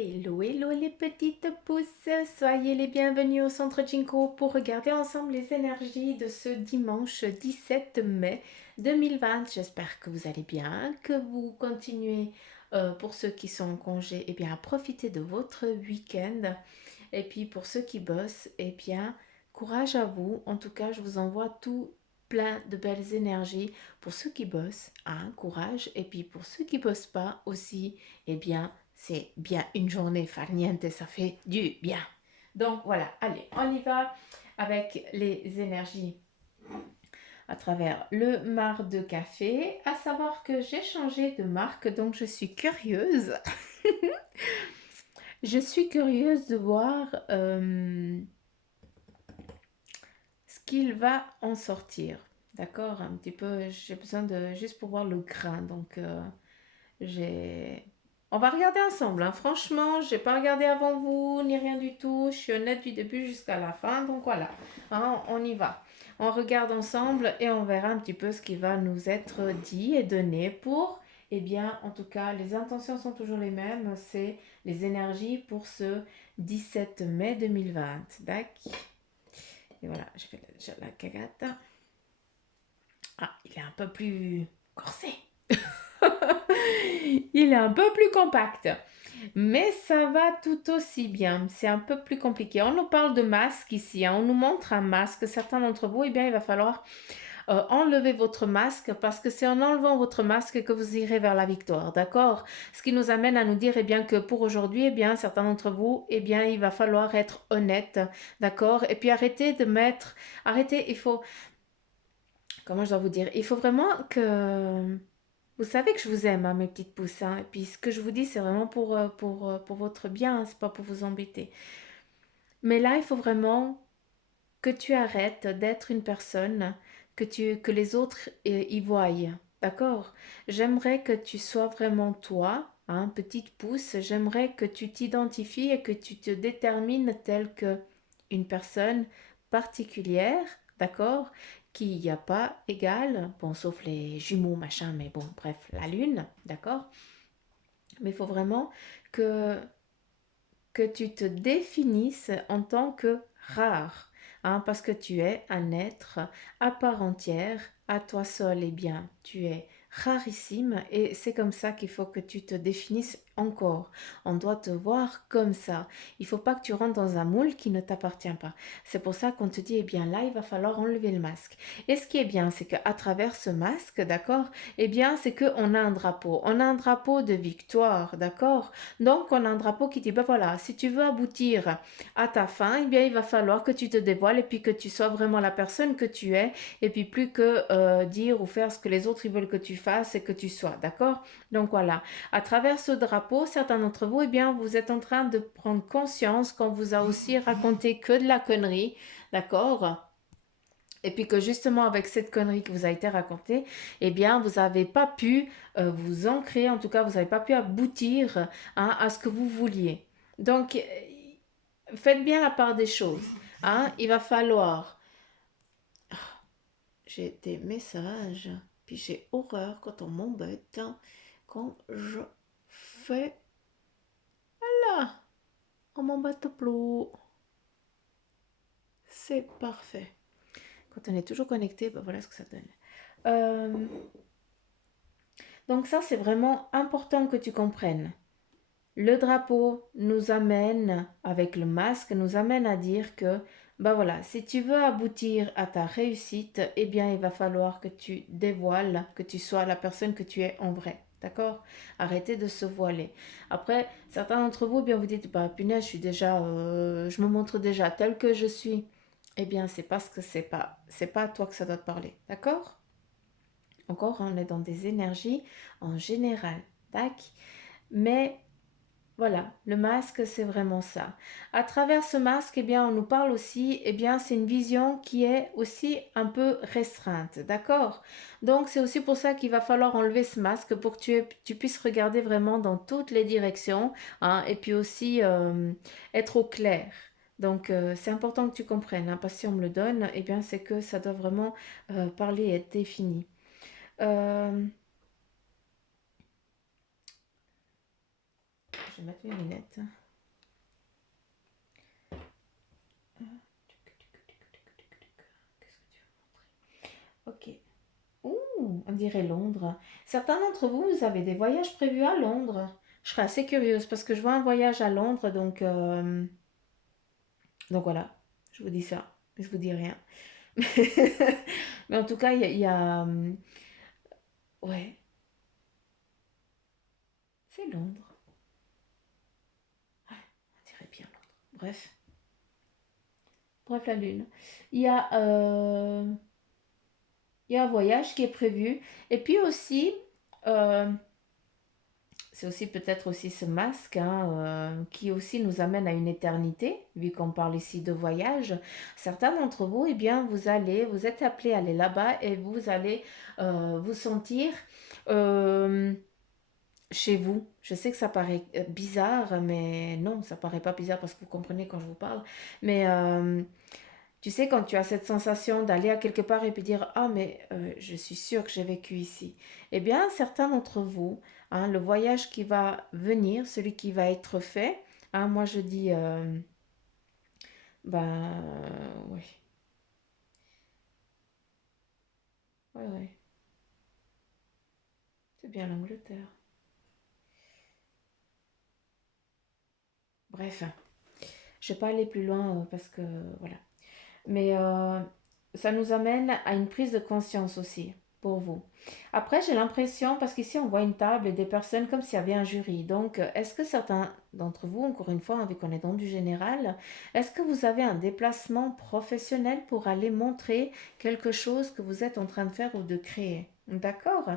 Hello, hello les petites pousses, soyez les bienvenus au Centre Jinko pour regarder ensemble les énergies de ce dimanche 17 mai 2020. J'espère que vous allez bien, que vous continuez pour ceux qui sont en congé, eh bien, à profiter de votre week-end. Et puis pour ceux qui bossent, eh bien, courage à vous. En tout cas, je vous envoie tout plein de belles énergies. Pour ceux qui bossent, hein, courage. Et puis pour ceux qui bossent pas aussi, eh bien, c'est bien une journée farniente, ça fait du bien. Donc voilà, allez, on y va avec les énergies à travers le mar de café. À savoir que j'ai changé de marque, donc je suis curieuse. Je suis curieuse de voir ce qu'il va en sortir. D'accord, un petit peu, j'ai besoin de juste pour voir le grain. Donc, j'ai. On va regarder ensemble, hein. Franchement, j'ai pas regardé avant vous, ni rien du tout. Je suis honnête du début jusqu'à la fin. Donc voilà, hein, on y va. On regarde ensemble et on verra un petit peu ce qui va nous être dit et donné pour, eh bien, en tout cas, les intentions sont toujours les mêmes. C'est les énergies pour ce 17 mai 2020. D'accord. Et voilà, je fais la cagate. Ah, il est un peu plus corsé. Il est un peu plus compact. Mais ça va tout aussi bien. C'est un peu plus compliqué. On nous parle de masque ici, hein. On nous montre un masque. Certains d'entre vous, eh bien, il va falloir enlever votre masque parce que c'est en enlevant votre masque que vous irez vers la victoire, d'accord? Ce qui nous amène à nous dire, eh bien, que pour aujourd'hui, eh bien, certains d'entre vous, eh bien, il va falloir être honnête, d'accord? Et puis arrêtez, il faut, comment je dois vous dire? Il faut vraiment que vous savez que je vous aime, hein, mes petites pousses, hein. Et puis ce que je vous dis, c'est vraiment pour votre bien, hein, c'est pas pour vous embêter. Mais là, il faut vraiment que tu arrêtes d'être une personne que les autres y voient. D'accord? J'aimerais que tu sois vraiment toi, hein, petite pouce. J'aimerais que tu t'identifies et que tu te détermines telle que une personne particulière, d'accord? Qui n'y a pas égal, bon, sauf les jumeaux, machin, mais bon, bref, la lune, d'accord? Mais il faut vraiment que tu te définisses en tant que rare, hein, parce que tu es un être à part entière, à toi seul, et bien, tu es rarissime et c'est comme ça qu'il faut que tu te définisses encore. On doit te voir comme ça. Il faut pas que tu rentres dans un moule qui ne t'appartient pas. C'est pour ça qu'on te dit, eh bien là, il va falloir enlever le masque. Et ce qui est bien, c'est qu'à travers ce masque, d'accord, eh bien, c'est qu'on a un drapeau. On a un drapeau de victoire, d'accord? Donc, on a un drapeau qui dit, ben voilà, si tu veux aboutir à ta fin, eh bien, il va falloir que tu te dévoiles et puis que tu sois vraiment la personne que tu es et puis plus que dire ou faire ce que les autres ils veulent que tu fasses et que tu sois, d'accord? Donc, voilà. À travers ce drapeau, certains d'entre vous, eh bien, vous êtes en train de prendre conscience qu'on vous a aussi raconté que de la connerie, d'accord? Et puis que justement avec cette connerie qui vous a été racontée, eh bien vous n'avez pas pu vous ancrer, en tout cas vous n'avez pas pu aboutir, hein, à ce que vous vouliez. Donc faites bien la part des choses, hein. Il va falloir... J'ai des messages, puis j'ai horreur quand on m'embête, hein, quand je fais... Là, on m'embête plus. C'est parfait. Quand on est toujours connecté, ben voilà ce que ça donne. Euh, Donc ça, c'est vraiment important que tu comprennes. Le drapeau nous amène, avec le masque, nous amène à dire que, bah voilà, si tu veux aboutir à ta réussite, eh bien, il va falloir que tu dévoiles, que tu sois la personne que tu es en vrai. D'accord? Arrêtez de se voiler. Après, certains d'entre vous, eh bien, vous dites, bah punaise, je me montre déjà tel que je suis. Eh bien, c'est parce que c'est pas à toi que ça doit te parler. D'accord? Encore, on est dans des énergies en général. Tac. Mais voilà, le masque, c'est vraiment ça. À travers ce masque, eh bien, on nous parle aussi, eh bien, c'est une vision qui est aussi un peu restreinte, d'accord? Donc, c'est aussi pour ça qu'il va falloir enlever ce masque pour que tu puisses regarder vraiment dans toutes les directions, hein, et puis aussi être au clair. Donc, c'est important que tu comprennes, hein, parce que si on me le donne, eh bien, c'est que ça doit vraiment parler et être défini. Euh, Je vais mettre mes lunettes. Ok. Ouh, on dirait Londres. Certains d'entre vous, vous avez des voyages prévus à Londres. Je serais assez curieuse parce que je vois un voyage à Londres, donc voilà, je vous dis ça. Je vous dis rien. Mais en tout cas, ouais, c'est Londres. On dirait bien Londres. Bref, la Lune. Il y a, euh, il y a un voyage qui est prévu. Et puis aussi, euh, c'est aussi peut-être aussi ce masque hein, qui aussi nous amène à une éternité, vu qu'on parle ici de voyage. Certains d'entre vous, eh bien, vous êtes appelés à aller là-bas et vous allez vous sentir euh, chez vous. Je sais que ça paraît bizarre, mais non, ça paraît pas bizarre parce que vous comprenez quand je vous parle. Mais tu sais, quand tu as cette sensation d'aller à quelque part et puis dire, ah, mais je suis sûre que j'ai vécu ici. Eh bien, certains d'entre vous, hein, le voyage qui va venir, celui qui va être fait, hein, moi je dis, ben, oui, ouais, ouais, c'est bien l'Angleterre. Bref, je vais pas aller plus loin parce que, voilà. Mais ça nous amène à une prise de conscience aussi pour vous. Après, j'ai l'impression, parce qu'ici on voit une table et des personnes comme s'il y avait un jury. Donc, est-ce que certains d'entre vous, encore une fois, vu qu'on est dans du général, est-ce que vous avez un déplacement professionnel pour aller montrer quelque chose que vous êtes en train de faire ou de créer? D'accord?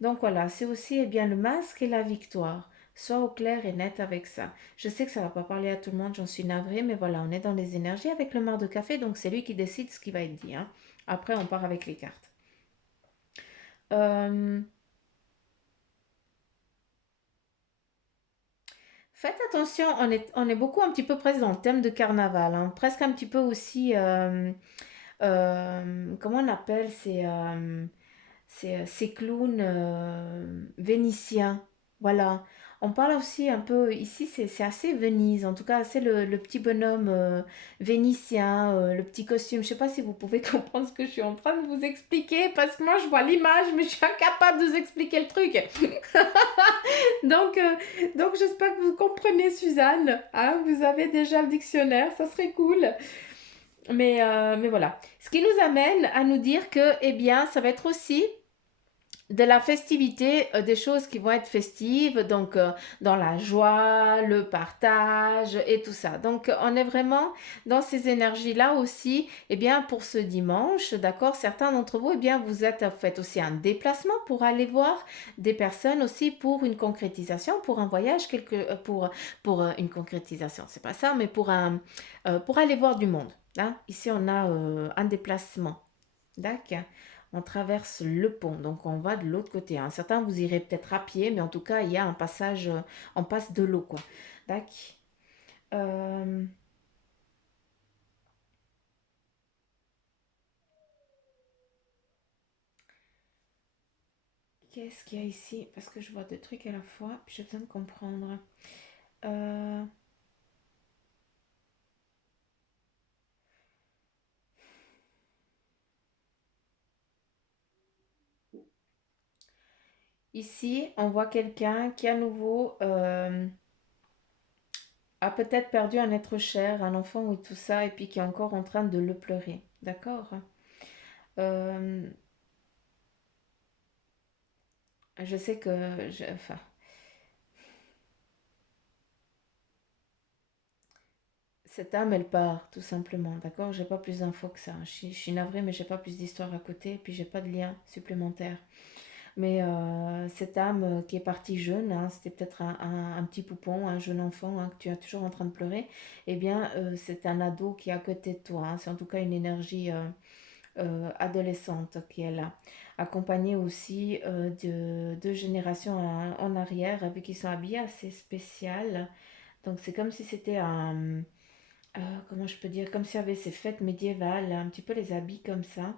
Donc voilà, c'est aussi eh bien, le masque et la victoire. Sois au clair et net avec ça. Je sais que ça ne va pas parler à tout le monde, j'en suis navrée, mais voilà, on est dans les énergies avec le mar de café, donc c'est lui qui décide ce qui va être dit. Hein. Après, on part avec les cartes. Euh, Faites attention, on est beaucoup un petit peu presque dans le thème de carnaval, hein, presque un petit peu aussi, comment on appelle ces clowns vénitiens. Voilà. On parle aussi un peu, ici c'est assez Venise, en tout cas c'est le petit bonhomme vénitien, le petit costume. Je sais pas si vous pouvez comprendre ce que je suis en train de vous expliquer, parce que moi je vois l'image, mais je suis incapable de vous expliquer le truc. Donc, euh, donc j'espère que vous comprenez Suzanne. Hein, vous avez déjà le dictionnaire, ça serait cool. Mais voilà. Ce qui nous amène à nous dire que, eh bien, ça va être aussi de la festivité, des choses qui vont être festives, donc dans la joie, le partage et tout ça. Donc on est vraiment dans ces énergies-là aussi, eh bien pour ce dimanche, d'accord, certains d'entre vous, eh bien vous êtes fait aussi un déplacement pour aller voir des personnes aussi pour une concrétisation, pour un voyage, pour une concrétisation, c'est pas ça, mais pour aller voir du monde. Hein. Ici on a un déplacement. D'accord. On traverse le pont, donc on va de l'autre côté. Hein. Certains, vous irez peut-être à pied, mais en tout cas, il y a un passage, on passe de l'eau, quoi. D'accord. Euh, Qu'est-ce qu'il y a ici? Parce que je vois deux trucs à la fois, puis j'ai besoin de comprendre. Euh, Ici, on voit quelqu'un qui, à nouveau, a peut-être perdu un être cher, un enfant ou tout ça, et puis qui est encore en train de le pleurer. D'accord? Euh, je sais que... enfin, cette âme, elle part, tout simplement, d'accord? J'ai pas plus d'infos que ça. Je suis navrée, mais j'ai pas plus d'histoire à côté, et puis j'ai pas de lien supplémentaire. Mais cette âme qui est partie jeune, hein, c'était peut-être un petit poupon, un jeune enfant hein, que tu es toujours en train de pleurer, eh bien, c'est un ado qui est à côté de toi. Hein. C'est en tout cas une énergie adolescente qui est là. Accompagnée aussi de deux générations en arrière, vu qu'ils sont habillés assez spécial. Donc c'est comme si c'était un comment je peux dire, comme s'il y avait ces fêtes médiévales, un petit peu les habits comme ça.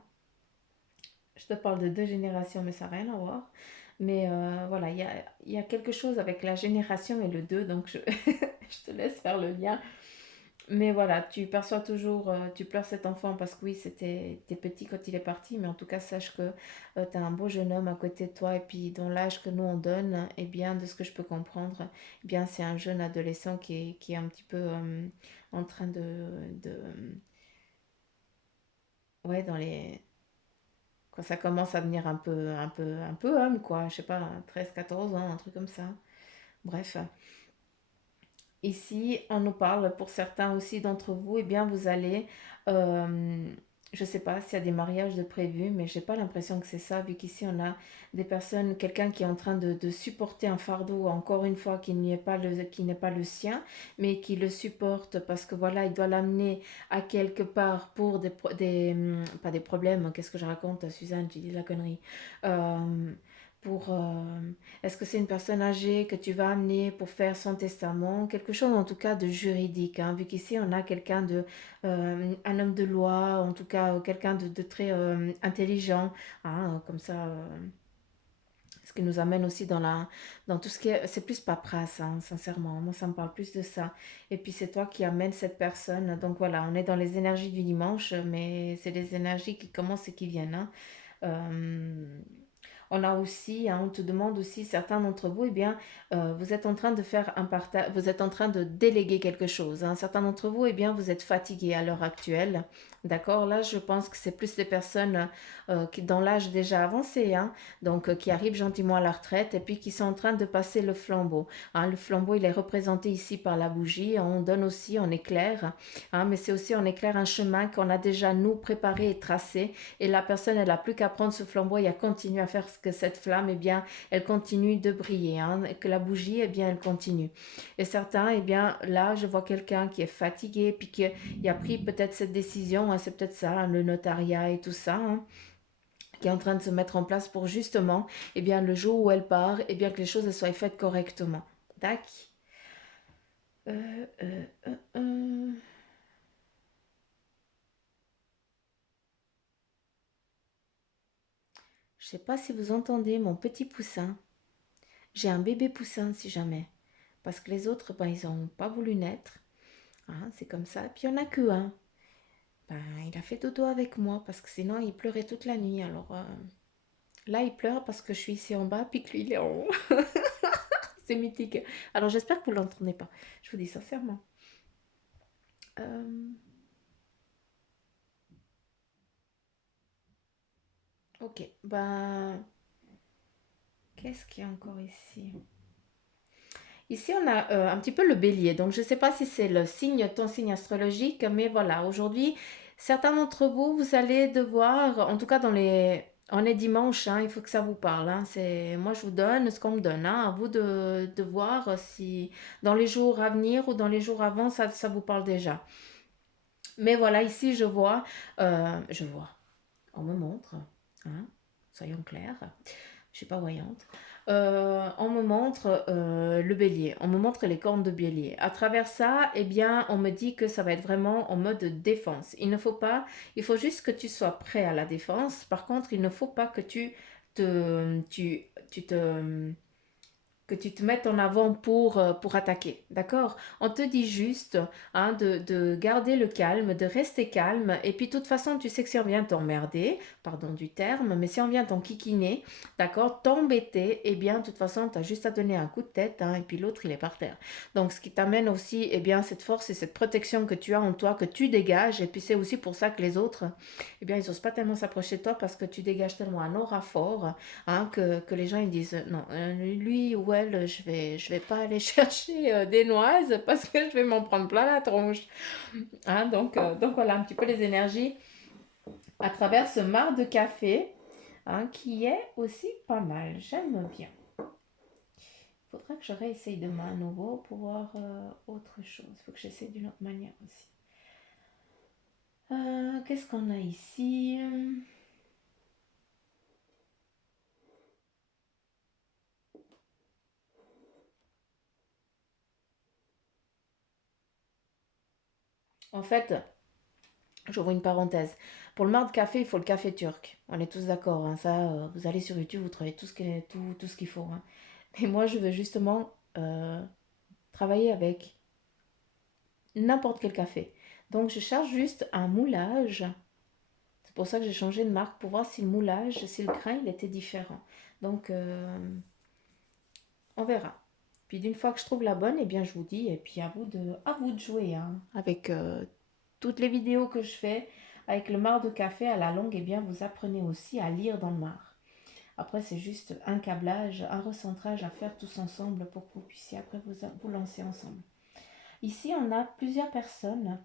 Je te parle de deux générations, mais ça n'a rien à voir. Mais voilà, il y a quelque chose avec la génération et le 2, donc je, je te laisse faire le lien. Mais voilà, tu perçois toujours, tu pleures cet enfant parce que oui, t'es petit quand il est parti, mais en tout cas, sache que tu as un beau jeune homme à côté de toi et puis dans l'âge que nous on donne, eh bien, de ce que je peux comprendre, eh bien, c'est un jeune adolescent qui est un petit peu en train de, ouais, dans les, quand ça commence à devenir un peu homme, quoi, je sais pas, 13 14 ans, un truc comme ça. Bref. Ici, on nous parle pour certains aussi d'entre vous, eh bien, vous allez, euh, je ne sais pas s'il y a des mariages de prévus, mais j'ai pas l'impression que c'est ça, vu qu'ici on a des personnes, quelqu'un qui est en train de supporter un fardeau, encore une fois, qui n'est pas le sien, mais qui le supporte parce que voilà, il doit l'amener à quelque part pour pas des problèmes, qu'est-ce que je raconte, Suzanne, tu dis de la connerie. Euh, pour, est-ce que c'est une personne âgée que tu vas amener pour faire son testament? Quelque chose en tout cas de juridique, hein, vu qu'ici on a quelqu'un un homme de loi, en tout cas quelqu'un de très intelligent, hein, comme ça, ce qui nous amène aussi dans tout ce qui est, c'est plus paperasse, hein, sincèrement, moi ça me parle plus de ça. Et puis c'est toi qui amènes cette personne, donc voilà, on est dans les énergies du dimanche, mais c'est des énergies qui commencent et qui viennent, hein. Euh, on a aussi, hein, on te demande aussi, certains d'entre vous, eh bien, vous êtes en train de faire un partage, vous êtes en train de déléguer quelque chose, hein. Certains d'entre vous, eh bien, vous êtes fatigués à l'heure actuelle. D'accord? Là, je pense que c'est plus des personnes qui, dans l'âge déjà avancé, hein, donc qui arrivent gentiment à la retraite et puis qui sont en train de passer le flambeau, hein. Le flambeau, il est représenté ici par la bougie. On donne aussi, on éclaire, hein, mais c'est aussi, on éclaire un chemin qu'on a déjà, nous, préparé et tracé. Et la personne, elle n'a plus qu'à prendre ce flambeau et à continuer à faire ce que cette flamme, eh bien, elle continue de briller, hein, et que la bougie, eh bien, elle continue. Et certains, eh bien, là, je vois quelqu'un qui est fatigué, puis qui a pris peut-être cette décision, hein, c'est peut-être ça, hein, le notariat et tout ça, hein, qui est en train de se mettre en place pour justement, eh bien, le jour où elle part, eh bien, que les choses elles soient faites correctement. Tac. Euh, euh, euh, euh. Je sais pas si vous entendez mon petit poussin. J'ai un bébé poussin si jamais. Parce que les autres, ben, ils n'ont pas voulu naître. Hein, c'est comme ça. Puis il n'y en a que un. Ben, il a fait dodo avec moi parce que sinon il pleurait toute la nuit. Alors là, il pleure parce que je suis ici en bas puis que lui, il est en haut. C'est mythique. Alors j'espère que vous ne l'entendez pas. Je vous dis sincèrement. Euh, ok. Ben, qu'est-ce qu'il y a encore ici? Ici, on a un petit peu le bélier. Donc, je ne sais pas si c'est le signe, ton signe astrologique, mais voilà, aujourd'hui, certains d'entre vous, vous allez devoir, en tout cas On est dimanche, hein, il faut que ça vous parle, hein. Moi, je vous donne ce qu'on me donne, hein. À vous de voir si dans les jours à venir ou dans les jours avant, ça vous parle déjà. Mais voilà, ici, je vois, on me montre, hein, soyons clairs. Je suis pas voyante. On me montre le bélier, on me montre les cornes de bélier. À travers ça, eh bien, on me dit que ça va être vraiment en mode défense. Il faut juste que tu sois prêt à la défense. Par contre, il ne faut pas que tu que tu te mettes en avant pour attaquer, d'accord? On te dit juste, hein, de garder le calme, de rester calme, et puis de toute façon, tu sais que si on vient t'emmerder, pardon du terme, mais si on vient t'enquiquiner, d'accord, t'embêter, eh bien, de toute façon, tu as juste à donner un coup de tête, hein, et puis l'autre, il est par terre. Donc, ce qui t'amène aussi, eh bien, cette force et cette protection que tu as en toi, que tu dégages, et puis c'est aussi pour ça que les autres, eh bien, ils n'osent pas tellement s'approcher de toi parce que tu dégages tellement un aura fort, hein, que les gens ils disent non, lui ou elle, je vais pas aller chercher des noises parce que je vais m'en prendre plein la tronche. Hein, donc voilà un petit peu les énergies à travers ce mar de café, hein, qui est aussi pas mal. J'aime bien. Il faudra que je réessaye demain à nouveau pour voir autre chose. Il faut que j'essaye d'une autre manière aussi. Qu'est-ce qu'on a ici? En fait, J'ouvre une parenthèse. Pour le marc de café, il faut le café turc. On est tous d'accord, hein, ça, vous allez sur YouTube, vous trouvez tout ce qu'il faut, hein. Mais moi, je veux justement travailler avec n'importe quel café. Donc, je cherche juste un moulage. C'est pour ça que j'ai changé de marque, pour voir si le moulage, si le grain, il était différent. Donc, on verra. Puis d'une fois que je trouve la bonne, eh bien, je vous dis, et puis à vous de jouer, hein, avec toutes les vidéos que je fais, avec le marc de café à la longue, eh bien, vous apprenez aussi à lire dans le marc. Après, c'est juste un câblage, un recentrage à faire tous ensemble pour que vous puissiez après vous lancer ensemble. Ici, on a plusieurs personnes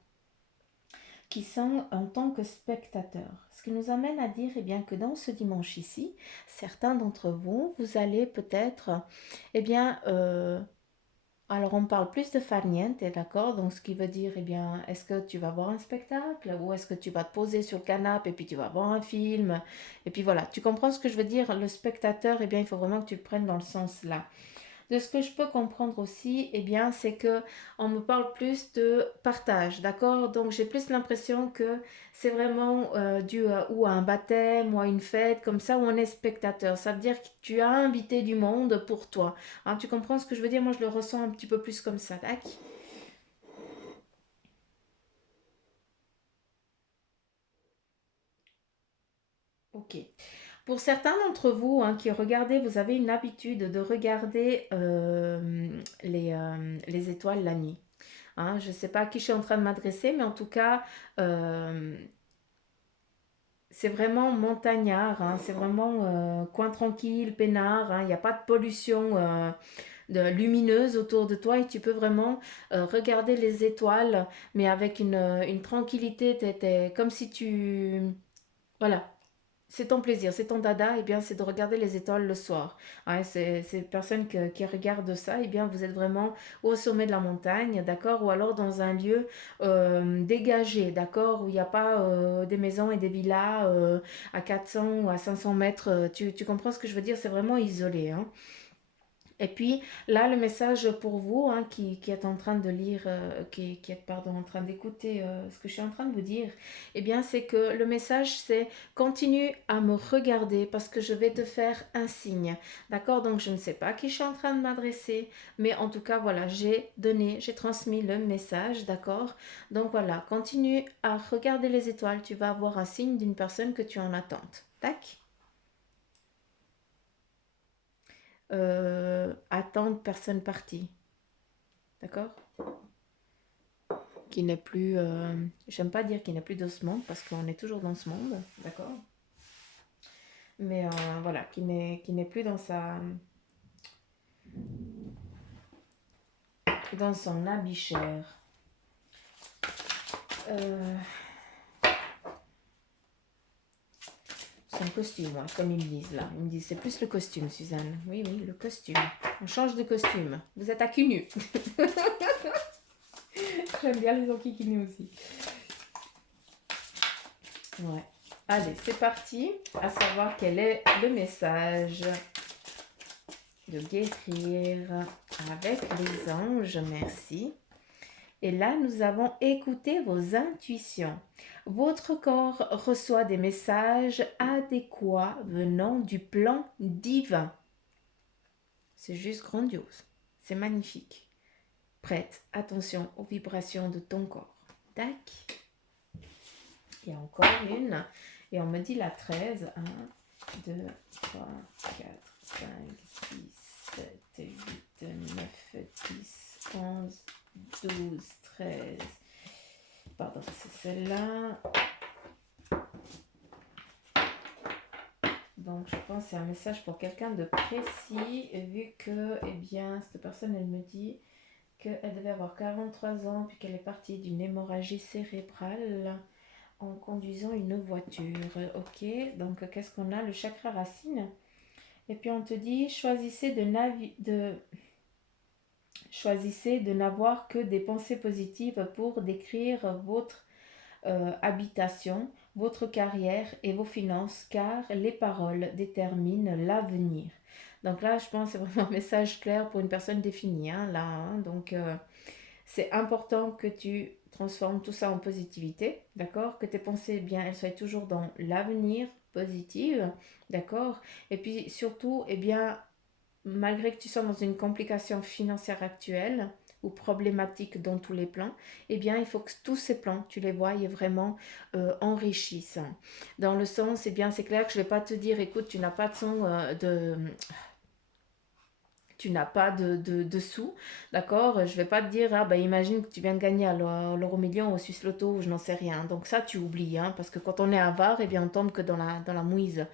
qui sont en tant que spectateurs. Ce qui nous amène à dire eh bien, que dans ce dimanche ici, certains d'entre vous, vous allez peut-être, eh bien, alors on parle plus de farniente, d'accord? Donc ce qui veut dire, eh bien, est-ce que tu vas voir un spectacle ou est-ce que tu vas te poser sur le canapé et puis tu vas voir un film? Et puis voilà, tu comprends ce que je veux dire? Le spectateur, eh bien, il faut vraiment que tu le prennes dans le sens là. De ce que je peux comprendre aussi, eh bien, c'est que on me parle plus de partage, d'accord? Donc j'ai plus l'impression que c'est vraiment dû ou à un baptême ou à une fête comme ça où on est spectateur. Ça veut dire que tu as invité du monde pour toi. Hein, tu comprends ce que je veux dire? Moi, je le ressens un petit peu plus comme ça. Tac. Ok. Pour certains d'entre vous hein, qui regardez, vous avez une habitude de regarder les étoiles la nuit. Hein, je ne sais pas à qui je suis en train de m'adresser, mais en tout cas, euh, c'est vraiment montagnard, hein, c'est vraiment coin tranquille, peinard, hein, il n'y a pas de pollution lumineuse autour de toi et tu peux vraiment regarder les étoiles, mais avec une tranquillité, comme si tu... Voilà, c'est ton plaisir, c'est ton dada, et bien c'est de regarder les étoiles le soir. Ouais, c'est les personnes qui regardent ça, et bien vous êtes vraiment au sommet de la montagne, d'accord, ou alors dans un lieu dégagé, d'accord, où il n'y a pas des maisons et des villas à 400 ou à 500 mètres. Tu comprends ce que je veux dire? C'est vraiment isolé, hein. Et puis là, le message pour vous hein, qui êtes en train de lire, qui êtes pardon, en train d'écouter ce que je suis en train de vous dire, eh bien c'est que le message c'est continue à me regarder parce que je vais te faire un signe. D'accord? Donc je ne sais pas à qui je suis en train de m'adresser, mais en tout cas voilà, j'ai transmis le message, d'accord? Donc voilà, continue à regarder les étoiles, tu vas avoir un signe d'une personne que tu es en attente. Tac? Attendre personne partie. D'accord? Qui n'est plus, j'aime pas dire qu'il n'est plus dans ce monde parce qu'on est toujours dans ce monde, d'accord? Mais voilà, qui n'est plus dans son habit cher. Euh, son costume, ouais, comme ils me disent là. Ils me disent c'est plus le costume, Suzanne. Oui, oui, le costume. On change de costume. Vous êtes à cul nu. J'aime bien les enquiquinés aussi. Ouais. Allez, c'est parti. À savoir quel est le message de guérir avec les anges. Merci. Et là, nous avons écouté vos intuitions. Votre corps reçoit des messages adéquats venant du plan divin. C'est juste grandiose. C'est magnifique. Prête attention aux vibrations de ton corps. Tac. Il y a encore une. Et on me dit la 13. 1, 2, 3, 4, 5, 6, 7, 8, 9, 10, 11, 12, 13. Pardon, c'est celle-là. Donc, je pense que c'est un message pour quelqu'un de précis, vu que, eh bien, cette personne, elle me dit qu'elle devait avoir 43 ans, puis qu'elle est partie d'une hémorragie cérébrale en conduisant une voiture. Ok, donc qu'est-ce qu'on a? Le chakra racine. Et puis on te dit, choisissez de n'avoir que des pensées positives pour décrire votre habitation, votre carrière et vos finances, car les paroles déterminent l'avenir. Donc là, je pense que c'est vraiment un message clair pour une personne définie. Hein, là, hein, donc, c'est important que tu transformes tout ça en positivité, d'accord? Que tes pensées, eh bien, elles soient toujours dans l'avenir positive, d'accord? Et puis surtout, eh bien, malgré que tu sois dans une complication financière actuelle ou problématique dans tous les plans, eh bien, il faut que tous ces plans, tu les voies vraiment enrichissent. Dans le sens, eh bien, c'est clair que je ne vais pas te dire, écoute, tu n'as pas de sous, d'accord? Je vais pas te dire, ah ben imagine que tu viens de gagner à l'euro million au Suisse Loto, je n'en sais rien. Donc ça, tu oublies, hein, parce que quand on est avare, eh bien on tombe que dans la mouise.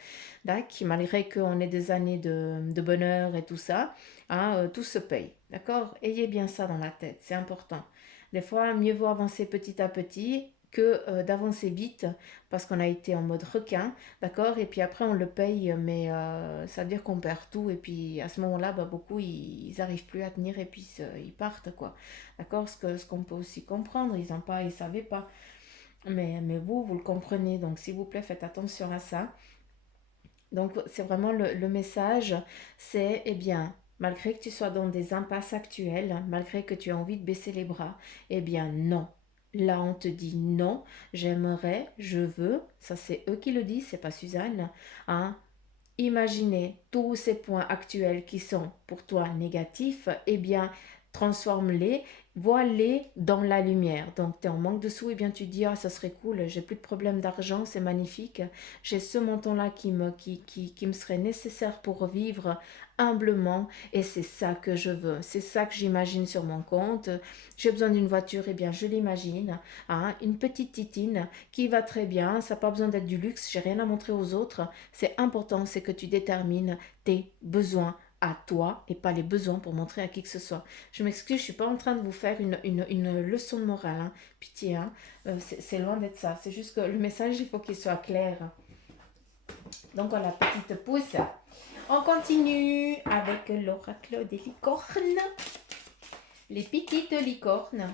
D'accord? Malgré qu'on ait des années de bonheur et tout ça, hein, tout se paye, d'accord? Ayez bien ça dans la tête, c'est important. Des fois, mieux vaut avancer petit à petit que d'avancer vite parce qu'on a été en mode requin. D'accord? Et puis après, on le paye, mais ça veut dire qu'on perd tout. Et puis à ce moment-là, bah, beaucoup, ils n'arrivent plus à tenir et puis ils partent, quoi. D'accord? Ce qu'on peut aussi comprendre, ils n'ont pas, ils savaient pas. Mais vous le comprenez. Donc, s'il vous plaît, faites attention à ça. Donc, c'est vraiment le message, c'est, eh bien, malgré que tu sois dans des impasses actuelles, malgré que tu aies envie de baisser les bras, eh bien, non. Là, on te dit non, j'aimerais, je veux, ça c'est eux qui le disent, c'est pas Suzanne, hein. Imaginez tous ces points actuels qui sont pour toi négatifs, eh bien, transforme-les, vois-les dans la lumière. Donc, tu es en manque de sous, eh bien, tu te dis, ah, ça serait cool, j'ai plus de problème d'argent, c'est magnifique. J'ai ce montant-là qui me serait nécessaire pour vivre humblement et c'est ça que je veux. C'est ça que j'imagine sur mon compte. J'ai besoin d'une voiture, eh bien, je l'imagine. Hein, une petite titine qui va très bien, ça n'a pas besoin d'être du luxe, j'ai rien à montrer aux autres. C'est important, c'est que tu détermines tes besoins à toi et pas les besoins pour montrer à qui que ce soit. Je m'excuse, je suis pas en train de vous faire une leçon de morale, hein. Pitié, hein. C'est loin d'être ça. C'est juste que le message, il faut qu'il soit clair. Donc voilà, petite pouce. On continue avec l'oracle des licornes. Les petites licornes.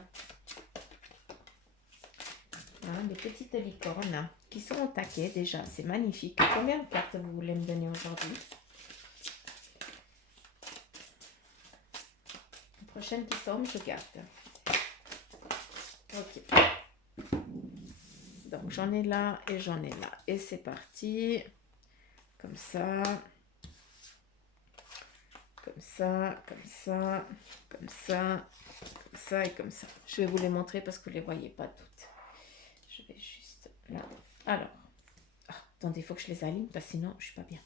Hein, les petites licornes qui sont au taquet déjà. C'est magnifique. Combien de cartes vous voulez me donner aujourd'hui? La prochaine qui tombe, je garde. Ok. Donc j'en ai là et j'en ai là. Et c'est parti. Comme ça. Comme ça. Comme ça. Comme ça. Comme ça et comme ça. Je vais vous les montrer parce que vous ne les voyez pas toutes. Je vais juste là. Alors. Ah, attendez, il faut que je les aligne parce que sinon je ne suis pas bien.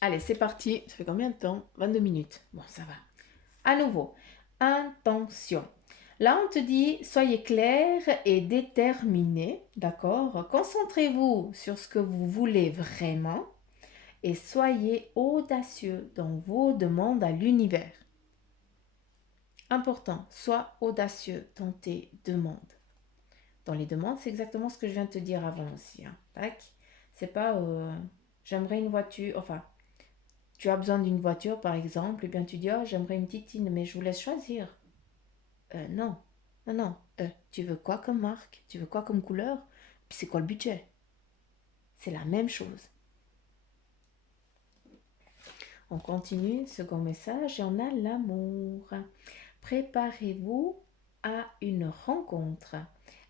Allez, c'est parti. Ça fait combien de temps? 22 minutes. Bon, ça va. À nouveau, intention. Là, on te dit, soyez clair et déterminé, d'accord? Concentrez-vous sur ce que vous voulez vraiment et soyez audacieux dans vos demandes à l'univers. Important, sois audacieux dans tes demandes. Dans les demandes, c'est exactement ce que je viens de te dire avant aussi. Hein. Tac. C'est pas j'aimerais une voiture, enfin, tu as besoin d'une voiture par exemple, et bien tu dis, oh, j'aimerais une titine, mais je vous laisse choisir. Non, non, non. Tu veux quoi comme marque? Tu veux quoi comme couleur? Puis c'est quoi le budget? C'est la même chose. On continue, second message, et on a l'amour. Préparez-vous à une rencontre.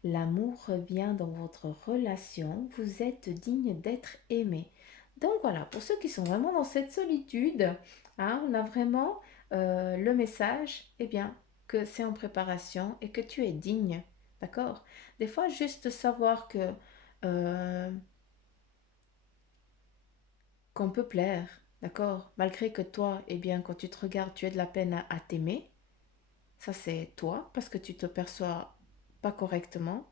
L'amour revient dans votre relation. Vous êtes digne d'être aimé. Donc voilà, pour ceux qui sont vraiment dans cette solitude, hein, on a vraiment le message, eh bien, que c'est en préparation et que tu es digne. D'accord? Des fois, juste savoir que euh, qu'on peut plaire, d'accord? Malgré que toi, eh bien, quand tu te regardes, tu aies de la peine à t'aimer. Ça, c'est toi, parce que tu te perçois pas correctement,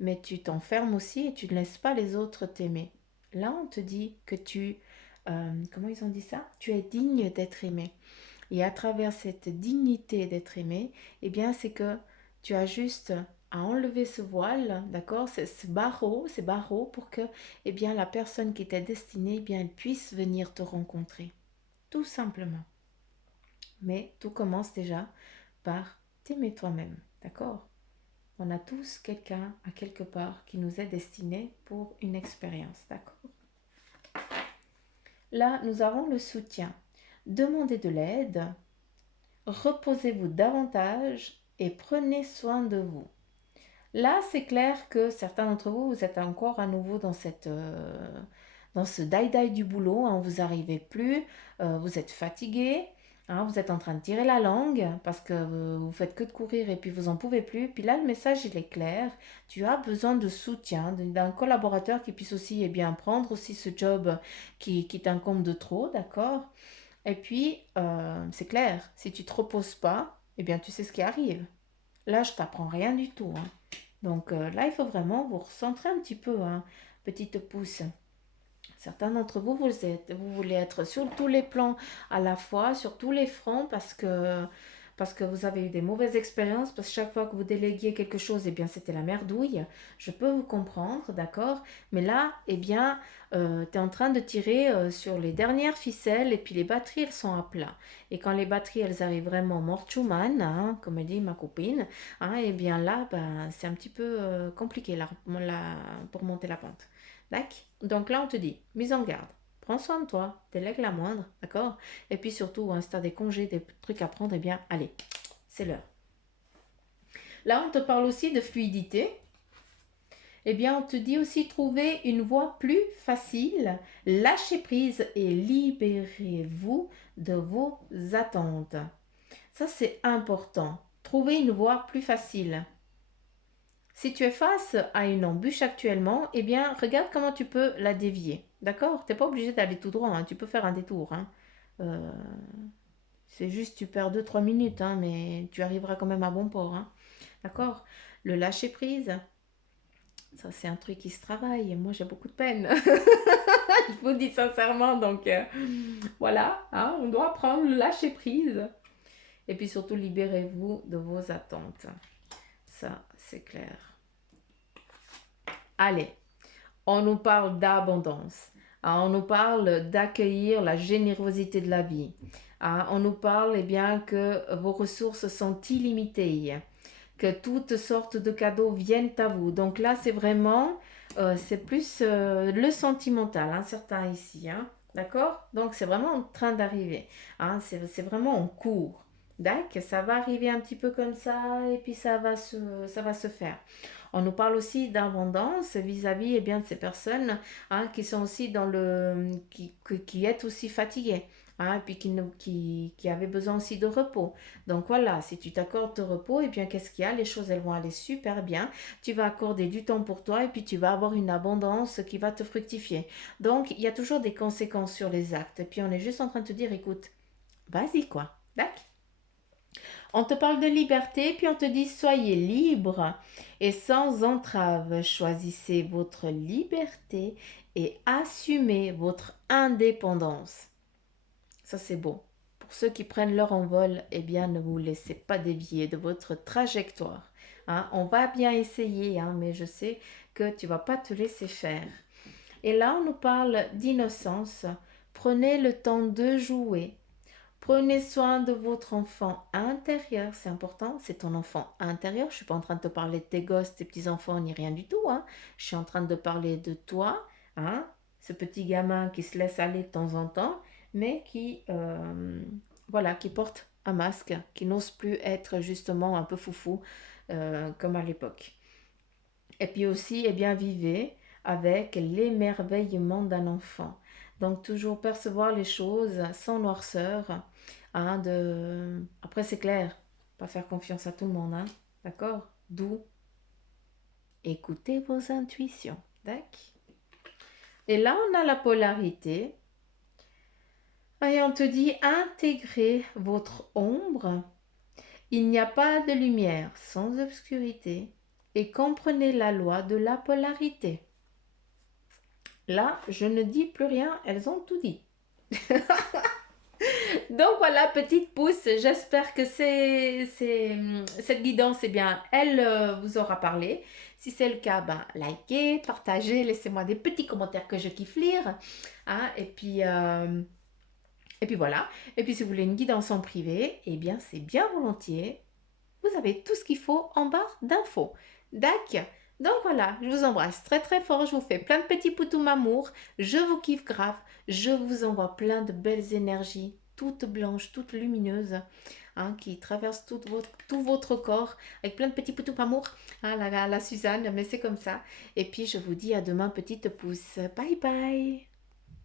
mais tu t'enfermes aussi et tu ne laisses pas les autres t'aimer. Là, on te dit que comment ils ont dit ça? Tu es digne d'être aimé. Et à travers cette dignité d'être aimé, eh bien, c'est que tu as juste à enlever ce voile, d'accord? Ces barreaux pour que, eh bien, la personne qui t'est destinée, eh bien, elle puisse venir te rencontrer. Tout simplement. Mais tout commence déjà par t'aimer toi-même, d'accord? On a tous quelqu'un à quelque part qui nous est destiné pour une expérience, d'accord? Là, nous avons le soutien. Demandez de l'aide, reposez-vous davantage et prenez soin de vous. Là, c'est clair que certains d'entre vous, vous êtes encore à nouveau dans ce die-die du boulot, hein, vous n'arrivez plus, vous êtes fatigué, hein, vous êtes en train de tirer la langue parce que vous faites que de courir et puis vous n'en pouvez plus. Puis là, le message, il est clair. Tu as besoin de soutien, d'un collaborateur qui puisse aussi prendre aussi ce job qui t'incombe de trop, d'accord? Et puis, c'est clair, si tu ne te reposes pas, tu sais ce qui arrive. Là, je t'apprends rien du tout, hein. Donc là, il faut vraiment vous recentrer un petit peu, hein, petite pouce. Certains d'entre vous, vous voulez être sur tous les plans à la fois, sur tous les fronts, parce que vous avez eu des mauvaises expériences, parce que chaque fois que vous déléguiez quelque chose, c'était la merdouille. Je peux vous comprendre, d'accord? Mais là, tu es en train de tirer sur les dernières ficelles, et puis les batteries, elles sont à plat. Et quand les batteries, elles arrivent vraiment mortuman, hein, comme elle dit ma copine, hein, là, c'est un petit peu compliqué pour monter la pente. D'accord? Donc là, on te dit, mise en garde, prends soin de toi, délègue la moindre, d'accord? Et puis surtout, hein, si tu as des congés, des trucs à prendre, allez, c'est l'heure. Là, on te parle aussi de fluidité. On te dit aussi trouver une voie plus facile, lâchez prise et libérez-vous de vos attentes. Ça, c'est important. Trouver une voie plus facile. Si tu es face à une embûche actuellement, regarde comment tu peux la dévier. D'accord? Tu n'es pas obligé d'aller tout droit, hein. Tu peux faire un détour, hein. Euh, c'est juste, tu perds 2-3 minutes, hein, mais tu arriveras quand même à bon port, hein. D'accord? Le lâcher prise, ça c'est un truc qui se travaille. Moi j'ai beaucoup de peine. Je vous dis sincèrement, donc voilà, hein, on doit apprendre le lâcher prise. Et puis surtout, libérez-vous de vos attentes. Ça, c'est clair. Allez, on nous parle d'abondance. On nous parle d'accueillir la générosité de la vie. On nous parle que vos ressources sont illimitées, que toutes sortes de cadeaux viennent à vous. Donc là, c'est vraiment, c'est plus le sentimental, hein, certains ici, hein, d'accord? Donc c'est vraiment en train d'arriver, hein, c'est vraiment en cours. D'accord? Ça va arriver un petit peu comme ça et puis ça va se faire. On nous parle aussi d'abondance vis-à-vis de ces personnes, hein, qui sont aussi qui est aussi fatiguées, hein, et puis qui avaient besoin aussi de repos. Donc voilà, si tu t'accordes de repos, qu'est-ce qu'il y a? Les choses, elles vont aller super bien. Tu vas accorder du temps pour toi et puis tu vas avoir une abondance qui va te fructifier. Donc il y a toujours des conséquences sur les actes. Et puis on est juste en train de te dire, écoute, vas-y quoi, d'accord? On te parle de liberté, puis on te dit soyez libre et sans entrave. Choisissez votre liberté et assumez votre indépendance. Ça, c'est beau. Pour ceux qui prennent leur envol, ne vous laissez pas dévier de votre trajectoire, hein. On va bien essayer, hein, mais je sais que tu vas pas te laisser faire. Et là, on nous parle d'innocence. Prenez le temps de jouer. Prenez soin de votre enfant intérieur, c'est important, c'est ton enfant intérieur. Je ne suis pas en train de te parler de tes gosses, tes petits-enfants, ni rien du tout, hein. Je suis en train de parler de toi, hein, ce petit gamin qui se laisse aller de temps en temps, mais qui porte un masque, qui n'ose plus être justement un peu foufou comme à l'époque. Et puis aussi, vivez avec l'émerveillement d'un enfant. Donc toujours percevoir les choses sans noirceur, hein, Après c'est clair, pas faire confiance à tout le monde, hein, d'accord? D'où écoutez vos intuitions, d'accord? Et là on a la polarité. Et on te dit intégrez votre ombre. Il n'y a pas de lumière sans obscurité. Et comprenez la loi de la polarité. Là, je ne dis plus rien, elles ont tout dit. Donc voilà, petite pouce, j'espère que cette guidance, elle vous aura parlé. Si c'est le cas, likez, partagez, laissez-moi des petits commentaires que je kiffe lire, hein, et puis voilà. Et puis si vous voulez une guidance en privé, c'est bien volontiers. Vous avez tout ce qu'il faut en barre d'infos. D'accord? Donc voilà, je vous embrasse très très fort, je vous fais plein de petits poutous m'amour, je vous kiffe grave, je vous envoie plein de belles énergies, toutes blanches, toutes lumineuses, hein, qui traversent tout votre corps, avec plein de petits poutous m'amour. Ah là là, la Suzanne, mais c'est comme ça. Et puis je vous dis à demain, petite pouce. Bye bye.